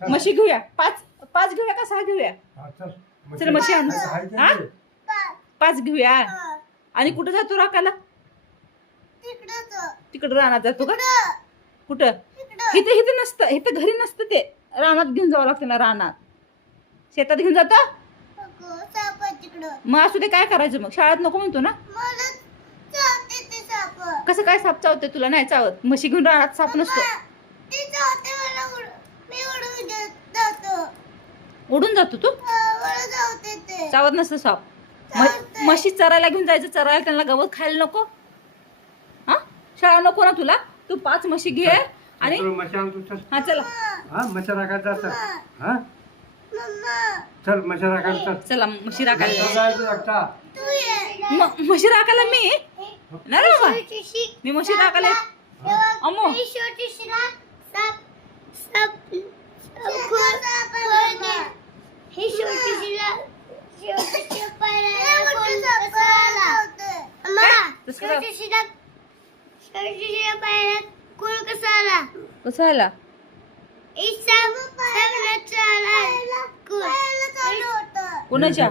म्हशी घेऊया. पाच पाच घेऊया का 6 घेऊया? चल म्हशी आणू. हा 5 घेऊया. आणि कुठं जातो राखायला? तिकडं रानात जातो का? कुठं? इथं इथं नसतं, इथं घरी नसतं ते. रानात घेऊन जावं लागतं ना. रानात शेतात घेऊन जातो. मग असू दे, काय करायचं मग? शाळेत नको म्हणतो ना. कसं काय साप चावते? तुला नाही चावत. म्हशी घेऊन रानात साप नसतो. उडून जातो तू? चावत नसतं साप. म्हशी चरायला घेऊन जायचं. चरायला त्यांना गवत खायला नको. हा शाळा नको ना तुला? तू 5 म्हशी घे आणि हा चला. चल म्हशी राखायला. चला म्हशी राखायला. म्हशी राखायला मी नाही रे बाबा. मी म्हशी राखायला. अम्मो कसं आला? कोणाच्या?